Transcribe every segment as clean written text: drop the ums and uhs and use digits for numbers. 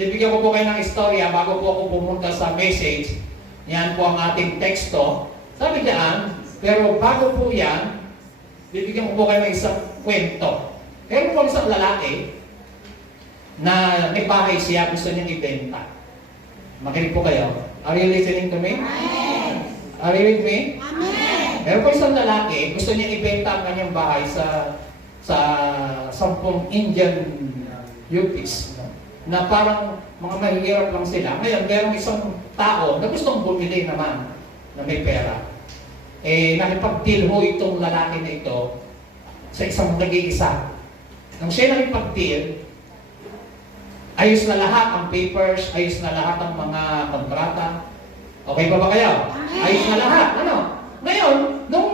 bibigyan ko po kayo ng istorya bago po ako pumunta sa message. Yan po ang ating teksto. Sabi diyan, pero bago po yan, bibigyan ko po kayo ng isang kwento. Meron po isang lalaki na may bahay siya, gusto niyang ibenta. Makinig po kayo. Are you listening to me? Amen. Are you with me? Amen. Meron po isang lalaki, gusto niyang ibenta ang kanyang bahay sa 10 Indian yuppies. Na parang mga mahihirap lang sila. Ngayon, merong isang tao na gustong bumili naman na may pera. Nakipag-deal ho itong lalaki na ito sa isang nag-iisa. Nung siya nakipag-deal, ayos na lahat ang papers, ayos na lahat ang mga kontrata. Okay ba kayo? Ayos na lahat. Ano? Ngayon, nung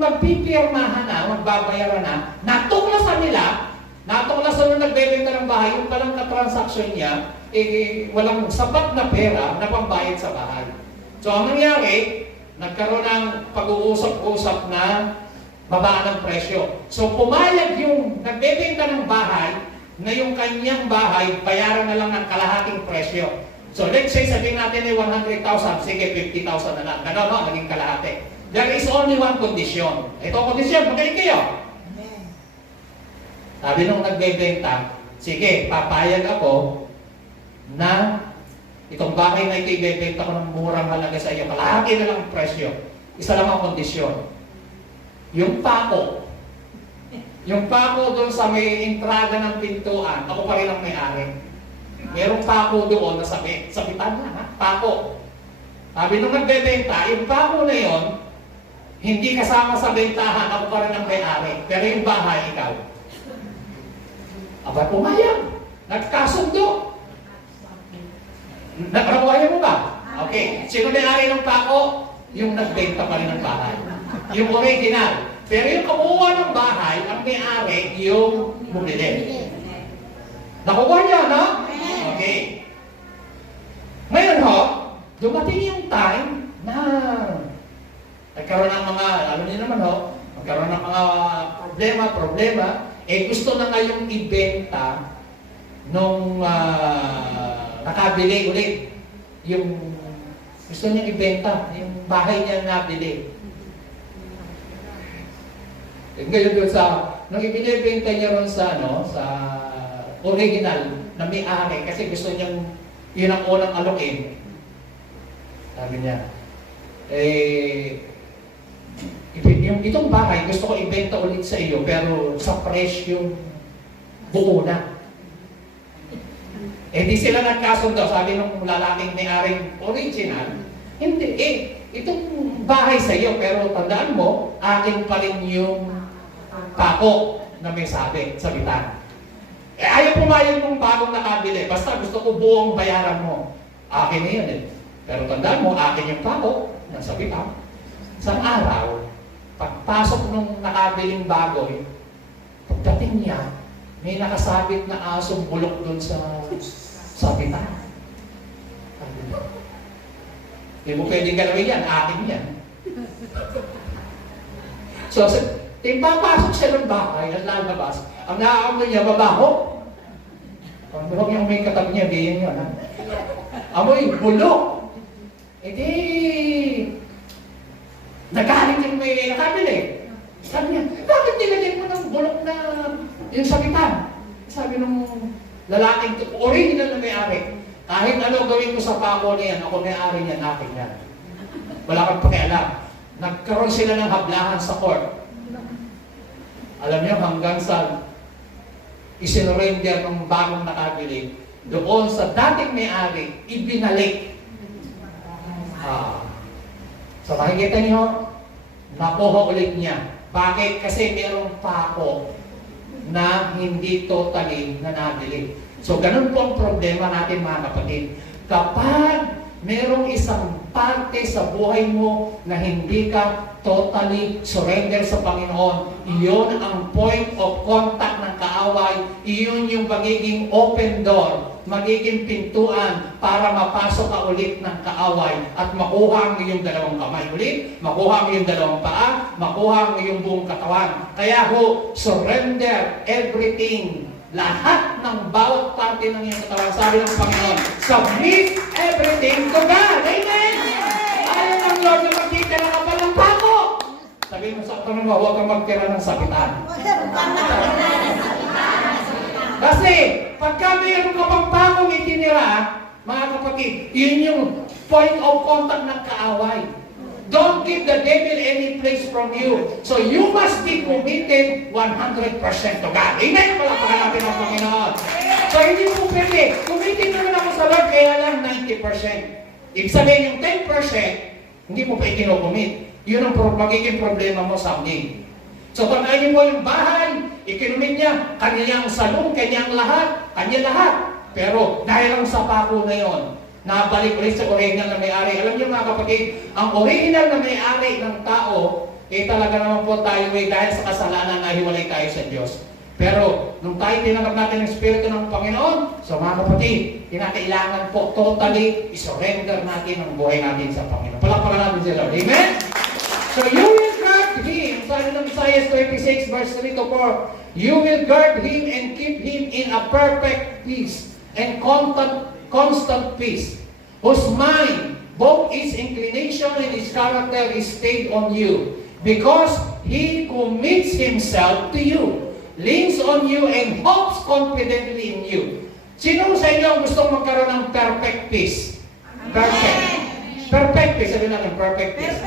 magpipirmahan na, magbabayaran na, natuklasan nung nagbebenta ng bahay, yung palang na-transaction niya, walang sapat na pera na pambayad sa bahay. So, ang nangyari, nagkaroon ng pag-uusap-usap na babaan ng presyo. So, pumayag yung nagbebenta ng bahay na yung kanyang bahay, bayaran na lang ng kalahating presyo. So, let's say, sabihin natin ay 100,000, sige, 50,000 na lang. Ganon, no? Naging kalahati. There is only one condition. Ito ang condition, magaling kayo. Sabi nung nagbebenta, sige, papayag ako na itong bahay na ito ibebenta ko ng murang halaga sa iyo. Kalahati na lang ang presyo. Isa lang ang kondisyon. Yung pako doon sa may entrada ng pintuan, ako pa rin ang may-ari. Merong pako doon na sabitan na, ha? Pako. Sabi nung nagbebenta, yung pako na yon, hindi kasama sa bentahan, ako pa rin ang may-ari. Pero yung bahay, ikaw. Aba, pumayag. Nagkasundo. Nagkabuhayan mo ba? Okay. Sino may-ari ng pako? Yung nagbenta pa rin ng bahay. Yung original. Pero yung kumuha ng bahay, ang may-ari, yung bumili. Nakuha niya, no? Okay. Ngayon ho, dumating yung time na nagkaroon ng mga, alam niyo naman ho, nagkaroon ng mga problema, gusto na ngayong ibenta nung nakabili ulit. Yung gusto niya ibenta, yung bahay niya nabili. Ngayon doon nung ibinibenta niya ron sa original na may-ari kasi gusto niyang yun ang unang alokin. Sabi niya, itong bahay gusto ko ibenta ulit sa iyo pero sa presyo buo na. Di sila nagkasundo. Sabi nung lalaking may-aring original, hindi, itong bahay sa iyo pero tandaan mo, akin pa rin yung pako na may sabitan. Ayaw pumayag mong bagong nakabili. Basta gusto ko buong bayaran mo. Akin na yun Pero tandaan mo, akin yung pako na sabitan. Isang araw, pagpasok nung nakabiling bagoy, pagdating niya, may nakasabit na asong bulok doon sa sabitan. Hindi mo pwedeng galawin yan, akin yan. So, papasok siya ng bahay at lalabas. Ang naaamoy niya, mabaho. Kung huwag niyang may katabi niya, diyan yun. Amoy, bulok. Nagaling yung may nakabili. Sabi niya, bakit nilagyan mo ng bulok na yung sabitan? Sabi nung lalaking original na may-ari, kahit ano gawin ko sa pako niyan, ako may-ari niyan, akin yan. Wala kang pakialam. Nagkaroon sila ng hablahan sa court. Alam niyo, hanggang sa isinurrender ng bagong nakabili, doon sa dating may-ari, ibinalik. So makikita niyo, nakuha ulit niya. Bakit? Kasi merong pako na hindi totally na nabili. So ganun po ang problema natin mga kapatid. Kapag merong isang parte sa buhay mo na hindi ka totally surrender sa Panginoon, iyon ang point of contact ng kaaway, iyon yung magiging open door, magiging pintuan para mapasok ka ulit ng kaaway at makuha ang iyong dalawang kamay ulit, makuha ang iyong dalawang paa, makuha ang iyong buong katawan. Kaya ho, surrender everything lahat ng bawat parte ng iyong katawan. Sabi ng Panginoon, submit everything to God. Amen! Ayaw ng Lord na magtitira ka pa ng pako. Sabi mo sa katawan mo, huwag kang magtira ng sakitan. Kasi, pagka mayroon ka pang pakong itinira, mga kapatid, yun yung point of contact ng kaaway. Don't give the devil any place from you. So you must be committed 100% to God. Amen? Palakpakan natin ang Panginoon. So hindi po pwede. Committed naman ako sa Lord, kaya lang 90%. Ibig sabihin yung 10%, hindi mo pa ikinukomit. Yun ang magiging problema mo someday. So tanayin mo yung bahay, ikinumit niya, kanyang salong, kanyang lahat, kanya lahat. Pero dahil lang sa pako na yun, nabalik ulit sa original na may-ari. Alam niyo mga kapatid, ang original na may-ari ng tao, talaga naman po tayo dahil sa kasalanan na hiwalay tayo sa Diyos. Pero, nung tayo tinanggap natin ang Espiritu ng Panginoon, so mga kapatid, kinakailangan po totally isurrender natin ang buhay natin sa Panginoon. Palakpakan natin si Lord. Amen? So you will guard him, sabi ng Isaiah 26 verse 3 to 4, you will guard him and keep him in a perfect peace and constant peace, whose mind, both his inclination and his character is stayed on you, because he commits himself to you, leans on you, and hopes confidently in you. Sino sa inyo ang gustong magkaroon ng perfect peace? Perfect. Perfect peace. Sabi natin, perfect peace.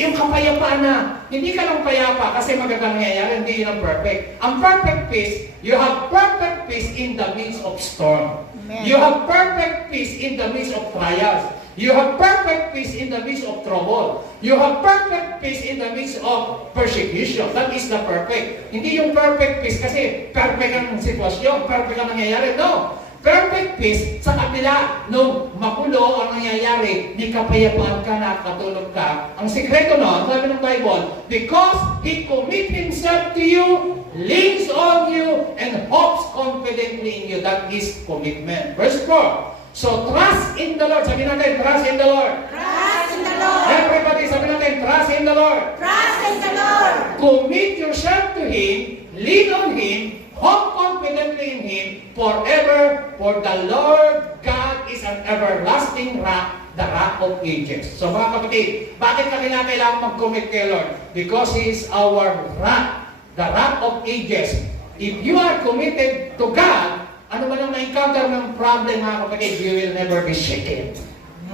Yung kapayapaan na, hindi ka lang payapa kasi magandang nangyayari, hindi yun ang perfect. Ang perfect peace, you have perfect peace in the midst of storm. Amen. You have perfect peace in the midst of trials. You have perfect peace in the midst of trouble. You have perfect peace in the midst of persecution. That is the perfect. Hindi yung perfect peace kasi perfect ang sitwasyon, perfect ang nangyayari. No. Perfect peace sa kabila nung magulo ang nangyayari, ni kapayapaan ka na katulog ka. Ang sikreto nun, sabi ng Bible, because he commit himself to you, leans on you, and hopes confidently in you. That is commitment. Verse 4. So trust in the Lord. Sabi natin, trust in the Lord. Trust in the Lord. Everybody, sabi natin, trust in the Lord. Trust in the Lord. Commit yourself to Him, lean on Him, hope confidently in Him forever, for the Lord God is an everlasting rock, the rock of ages. So mga kapatid, bakit kami na kailangan mag-commit kay Lord? Because He is our rock, the rock of ages. If you are committed to God, ano man ang na-encounter ng problem mga kapatid, you will never be shaken.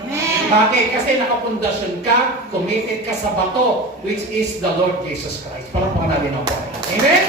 Amen. Bakit? Kasi nakapundasyon ka, committed ka sa bato, which is the Lord Jesus Christ. Parang natin ang Panginoon. Amen?